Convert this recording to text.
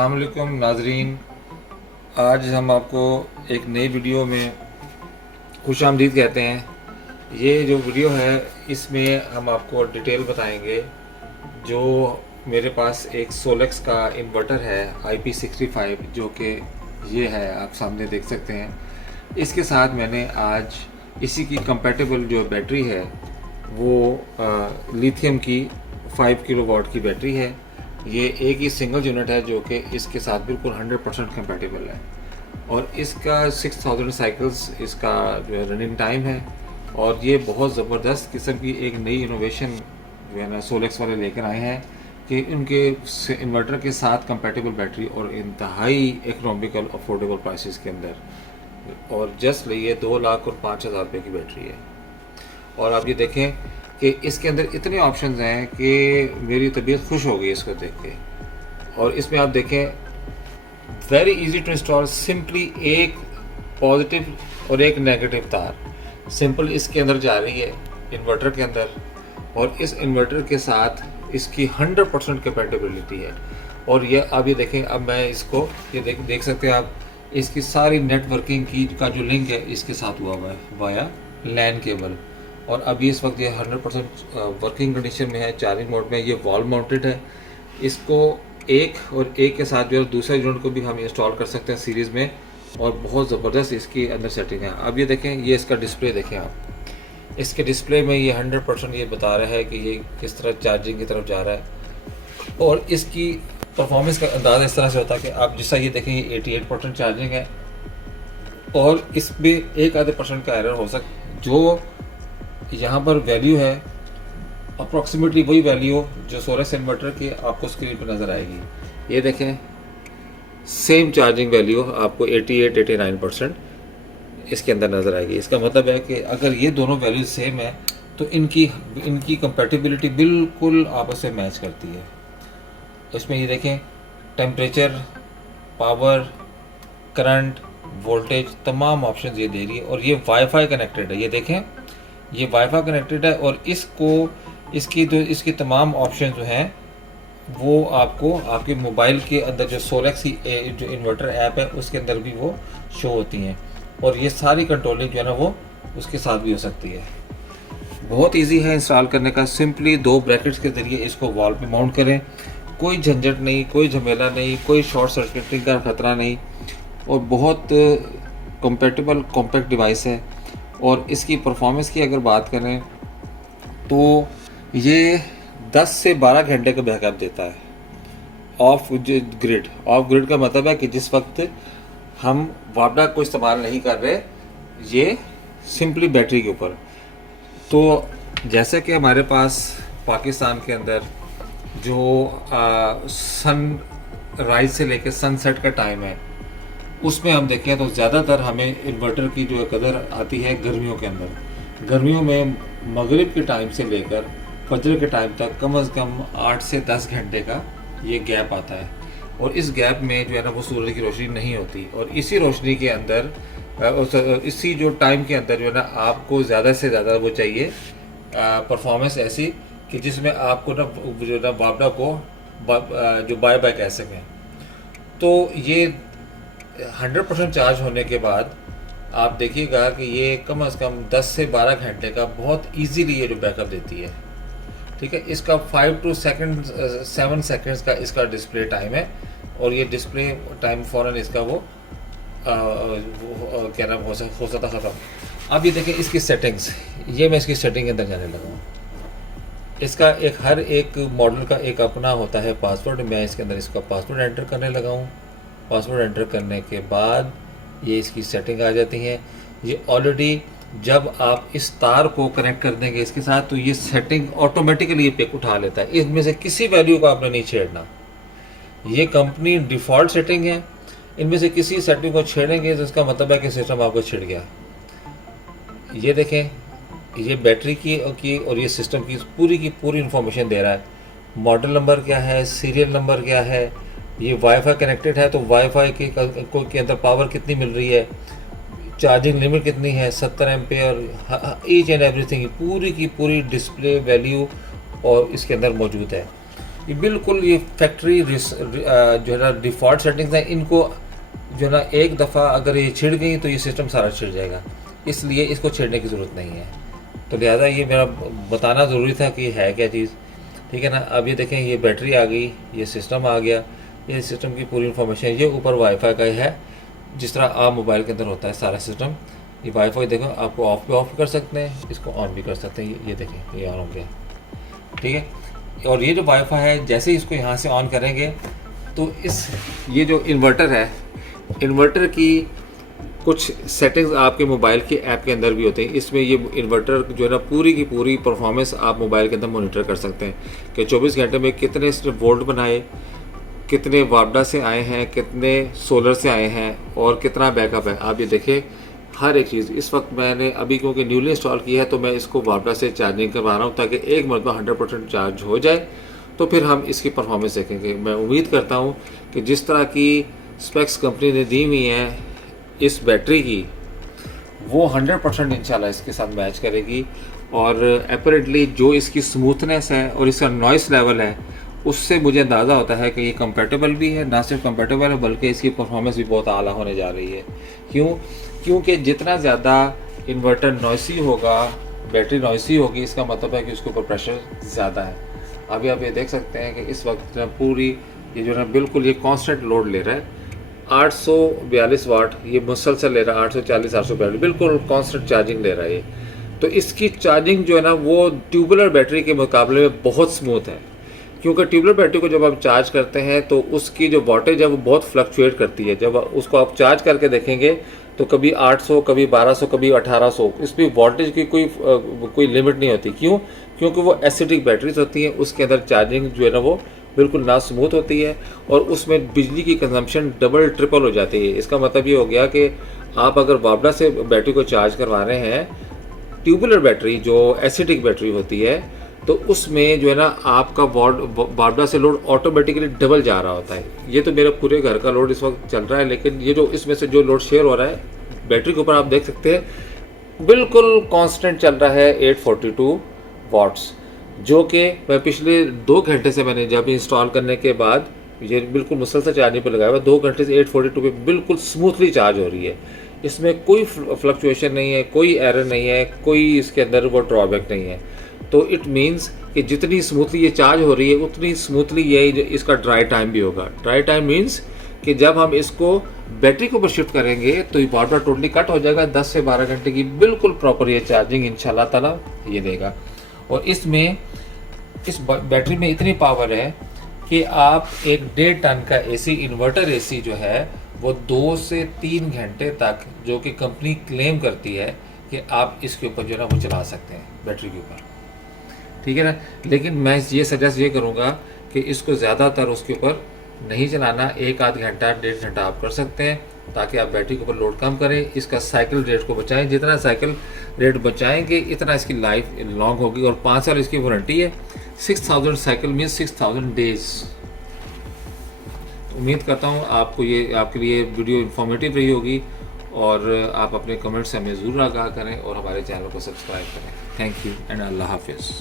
अस्सलाम वालेकुम नाजरीन। आज हम आपको एक नई वीडियो में खुश आमदीद कहते हैं। ये जो वीडियो है इसमें हम आपको डिटेल बताएंगे। जो मेरे पास एक सोलेक्स का इन्वर्टर है IP65 जो कि ये है, आप सामने देख सकते हैं। इसके साथ मैंने आज इसी की कंपैटिबल जो बैटरी है वो लिथियम की 5 किलोवाट की बैटरी है। ये एक ही सिंगल यूनिट है जो कि इसके साथ बिल्कुल 100% कंपैटिबल है और इसका 6000 साइकिल्स इसका जो है रनिंग टाइम है। और ये बहुत ज़बरदस्त किस्म की एक नई इनोवेशन जो है ना सोलेक्स वाले लेकर आए हैं कि उनके इन्वर्टर के साथ कंपैटिबल बैटरी और इंतहाई इकोनॉमिकल अफोर्डेबल प्राइसेस के अंदर। और जस्ट लिए 2,05,000 रुपये की बैटरी है। और आप ये देखें कि इसके अंदर इतने ऑप्शंस हैं कि मेरी तबीयत खुश हो गई इसको देख के। और इसमें आप देखें very easy to install, simply एक पॉजिटिव और एक नेगेटिव तार सिंपल इसके अंदर जा रही है इन्वर्टर के अंदर। और इस इन्वर्टर के साथ इसकी 100% कैपेबिलिटी है। और ये आप ये देखें, अब मैं इसको ये देख सकते हैं आप, इसकी सारी नेटवर्किंग की का जो लिंक है इसके साथ हुआ है वाया लैन केबल। और अभी इस वक्त ये 100% वर्किंग कंडीशन में है, चार्जिंग मोड में। ये वॉल माउंटेड है। इसको एक के साथ जो है दूसरे यूनिट को भी हम इंस्टॉल कर सकते हैं सीरीज़ में। और बहुत ज़बरदस्त इसकी अंदर सेटिंग है। अब ये देखें, ये इसका डिस्प्ले देखें आप। इसके डिस्प्ले में ये 100% ये बता रहा है कि ये किस तरह चार्जिंग की तरफ जा रहा है। और इसकी परफॉर्मेंस का अंदाज़ा इस तरह से होता है कि आप जैसा ये देखें ये 88% चार्जिंग है और इसमें 1-आधे% का एरर हो सकता। जो यहाँ पर वैल्यू है अप्रॉक्सीमेटली वही वैल्यू जो सोलेक्स इन्वर्टर की आपको स्क्रीन पर नज़र आएगी। ये देखें सेम चार्जिंग वैल्यू आपको 88-89% इसके अंदर नज़र आएगी। इसका मतलब है कि अगर ये दोनों वैल्यू सेम है तो इनकी कंपैटिबिलिटी बिल्कुल आपस में मैच करती है। इसमें ये देखें टेम्परेचर, पावर, करंट, वोल्टेज तमाम ऑप्शन ये दे रही है। और ये वाईफाई कनेक्टेड है। ये देखें ये वाईफाई कनेक्टेड है और इसकी तमाम ऑप्शन जो हैं वो आपको आपके मोबाइल के अंदर जो सोलेक्स की जो इन्वर्टर ऐप है उसके अंदर भी वो शो होती हैं। और ये सारी कंट्रोलिंग जो है ना वो उसके साथ भी हो सकती है। बहुत इजी है इंस्टॉल करने का। सिंपली 2 ब्रैकेट्स के ज़रिए इसको वॉल पे माउंट करें। कोई झंझट नहीं, कोई झमेला नहीं, कोई शॉर्ट सर्किटिंग का ख़तरा नहीं। और बहुत कंपैटिबल कॉम्पैक्ट डिवाइस है। और इसकी परफॉर्मेंस की अगर बात करें तो ये 10 से 12 घंटे का बैकअप देता है ऑफ ग्रिड। ऑफ ग्रिड का मतलब है कि जिस वक्त हम वापडा को इस्तेमाल नहीं कर रहे, ये सिंपली बैटरी के ऊपर। तो जैसे कि हमारे पास पाकिस्तान के अंदर जो सन राइज से लेकर सनसेट का टाइम है उसमें हम देखें तो ज़्यादातर हमें इन्वर्टर की जो कदर आती है गर्मियों के अंदर। गर्मियों में मगरिब के टाइम से लेकर फजर के टाइम तक कम से कम 8 से 10 घंटे का ये गैप आता है। और इस गैप में जो है ना वो सूरज की रोशनी नहीं होती। और इसी रोशनी के अंदर इसी जो टाइम के अंदर जो है ना आपको ज़्यादा से ज़्यादा वो चाहिए परफॉर्मेंस ऐसी कि जिसमें आपको ना जो ना वापडा को जो बाय बाय कह सकें। तो ये 100% चार्ज होने के बाद आप देखिएगा कि ये कम से कम 10 से 12 घंटे का बहुत इजीली ये जो बैकअप देती है। ठीक है, इसका 7 सेकंड्स का इसका डिस्प्ले टाइम है। और ये डिस्प्ले टाइम फ़ौरन इसका वो क्या नाम हो सकता ख़त्म। अब ये देखें इसकी सेटिंग्स। ये मैं इसकी सेटिंग के अंदर जाने लगा हूँ। इसका हर एक मॉडल का एक अपना होता है पासवर्ड। मैं इसके अंदर इसका पासवर्ड एंटर करने लगा हूँ। पासवर्ड एंटर करने के बाद ये इसकी सेटिंग आ जाती है। ये ऑलरेडी जब आप इस तार को कनेक्ट कर देंगे इसके साथ तो ये सेटिंग ऑटोमेटिकली ये पिक उठा लेता है। इसमें से किसी वैल्यू को आपने नहीं छेड़ना। ये कंपनी डिफ़ॉल्ट सेटिंग है। इनमें से किसी सेटिंग को छेड़ेंगे तो इसका मतलब है कि सिस्टम आपको छिड़ गया। ये देखें ये बैटरी की और ये सिस्टम की पूरी इंफॉर्मेशन दे रहा है। मॉडल नंबर क्या है, सीरियल नंबर क्या है, ये वाईफाई कनेक्टेड है तो वाईफाई के अंदर पावर कितनी मिल रही है, चार्जिंग लिमिट कितनी है, 70 एम्पेयर, ईच एंड एवरीथिंग पूरी की पूरी डिस्प्ले वैल्यू और इसके अंदर मौजूद है। ये बिल्कुल ये फैक्ट्री जो है ना डिफ़ॉल्ट सेटिंग्स हैं, इनको जो है ना एक दफ़ा अगर ये छिड़ गई तो ये सिस्टम सारा छिड़ जाएगा, इसलिए इसको छेड़ने की ज़रूरत नहीं है। तो लिहाजा ये मेरा बताना ज़रूरी था कि है क्या चीज़, ठीक है ना। अब ये देखें, ये बैटरी आ गई, ये सिस्टम आ गया, ये सिस्टम की पूरी इन्फॉर्मेशन, ये ऊपर वाईफाई का है, जिस तरह आप मोबाइल के अंदर होता है सारा सिस्टम। ये वाईफाई देखो, आपको ऑफ भी ऑफ कर सकते हैं, इसको ऑन भी कर सकते हैं। ये देखें, ये ऑन हो गया, ठीक है। और ये जो वाईफाई है, जैसे ही इसको यहाँ से ऑन करेंगे तो ये जो इन्वर्टर है, इन्वर्टर की कुछ सेटिंग्स आपके मोबाइल के ऐप के अंदर भी होते हैं। इसमें ये इन्वर्टर जो है ना पूरी की पूरी परफॉर्मेंस आप मोबाइल के अंदर मॉनिटर कर सकते हैं कि 24 घंटे में कितने इसने वोल्ट बनाए, कितने वापडा से आए हैं, कितने सोलर से आए हैं और कितना बैकअप है। आप ये देखें हर एक चीज़। इस वक्त मैंने अभी क्योंकि न्यूली इंस्टॉल किया है तो मैं इसको वापडा से चार्जिंग करवा रहा हूँ ताकि एक मरतबा 100% चार्ज हो जाए, तो फिर हम इसकी परफॉर्मेंस देखेंगे। मैं उम्मीद करता हूँ कि जिस तरह की स्पेक्स कंपनी ने दी हुई हैं इस बैटरी की, वो 100% इंशाल्लाह इसके साथ मैच करेगी। और अपेरेंटली जो इसकी स्मूथनेस है और इसका नॉइस लेवल है, उससे मुझे अंदाज़ा होता है कि ये कंपैटिबल भी है, ना सिर्फ कंपैटिबल है बल्कि इसकी परफॉर्मेंस भी बहुत आला होने जा रही है। क्योंकि जितना ज़्यादा इन्वर्टर नॉइसी होगा, बैटरी नॉइसी होगी, इसका मतलब है कि उसके ऊपर प्रेशर ज़्यादा है। अभी आप ये देख सकते हैं कि इस वक्त पूरी ये जो है बिल्कुल ये कांस्टेंट लोड ले रहा है, 842 वाट ये मुसलसल ले रहा है, 840 842 बिल्कुल कांस्टेंट चार्जिंग ले रहा है ये। तो इसकी चार्जिंग जो है ना वो ट्यूबुलर बैटरी के मुकाबले में बहुत स्मूथ है, क्योंकि ट्यूबुलर बैटरी को जब आप चार्ज करते हैं तो उसकी जो वोल्टेज है वो बहुत फ्लक्चुएट करती है। जब उसको आप चार्ज करके देखेंगे तो कभी 800, कभी 1200, कभी 1800, इसमें वोल्टेज की कोई लिमिट नहीं होती। क्यों? क्योंकि वो एसिडिक बैटरीज होती हैं, उसके अंदर चार्जिंग जो है ना वो बिल्कुल ना स्मूथ होती है और उसमें बिजली की कंजम्पशन डबल ट्रिपल हो जाती है। इसका मतलब ये हो गया कि आप अगर वापडा से बैटरी को चार्ज करवा रहे हैं, ट्यूबुलर बैटरी जो एसिडिक बैटरी होती है, तो उसमें जो है ना आपका वापडा से लोड ऑटोमेटिकली डबल जा रहा होता है। ये तो मेरे पूरे घर का लोड इस वक्त चल रहा है, लेकिन ये जो इसमें से जो लोड शेयर हो रहा है बैटरी के ऊपर आप देख सकते हैं बिल्कुल कांस्टेंट चल रहा है 842 वाट्स, जो कि मैं पिछले 2 घंटे से मैंने जब इंस्टॉल करने के बाद ये बिल्कुल मुसलसल चार्जिंग पर लगाया हुआ, 2 घंटे से 842 पे बिल्कुल स्मूथली चार्ज हो रही है। इसमें कोई फ्लक्चुएशन नहीं है, कोई एरर नहीं है, कोई इसके अंदर वो ड्रॉबैक नहीं है। तो इट मीन्स कि जितनी स्मूथली ये चार्ज हो रही है उतनी स्मूथली ये इसका ड्राई टाइम भी होगा। ड्राई टाइम मीन्स कि जब हम इसको बैटरी के ऊपर शिफ्ट करेंगे तो ये पावर टोटली कट हो जाएगा। 10 से 12 घंटे की बिल्कुल प्रॉपर ये चार्जिंग इंशाल्लाह ताला ये देगा। और इसमें इस बैटरी में इतनी पावर है कि आप एक 1.5 टन का एसी इन्वर्टर एसी जो है वो 2 से 3 घंटे तक, जो कि कंपनी क्लेम करती है कि आप इसके ऊपर जो है ना वो चला सकते हैं बैटरी के ऊपर, ठीक है ना। लेकिन मैं ये सजेस्ट ये करूँगा कि इसको ज़्यादातर उसके ऊपर नहीं चलाना, 1 आध घंटा 1.5 घंटा आप कर सकते हैं ताकि आप बैटरी के ऊपर लोड कम करें, इसका साइकिल रेट को बचाएं। जितना साइकिल रेट बचाएंगे इतना इसकी लाइफ लॉन्ग होगी। और 5 साल इसकी वारंटी है। 6000 साइकिल मीन्स 6000 डेज। उम्मीद करता हूँ आपको ये आपके लिए वीडियो इन्फॉर्मेटिव रही होगी और आप अपने कमेंट्स से हमें ज़रूर आगाह करें और हमारे चैनल को सब्सक्राइब करें। थैंक यू एंड अल्लाह हाफिज़।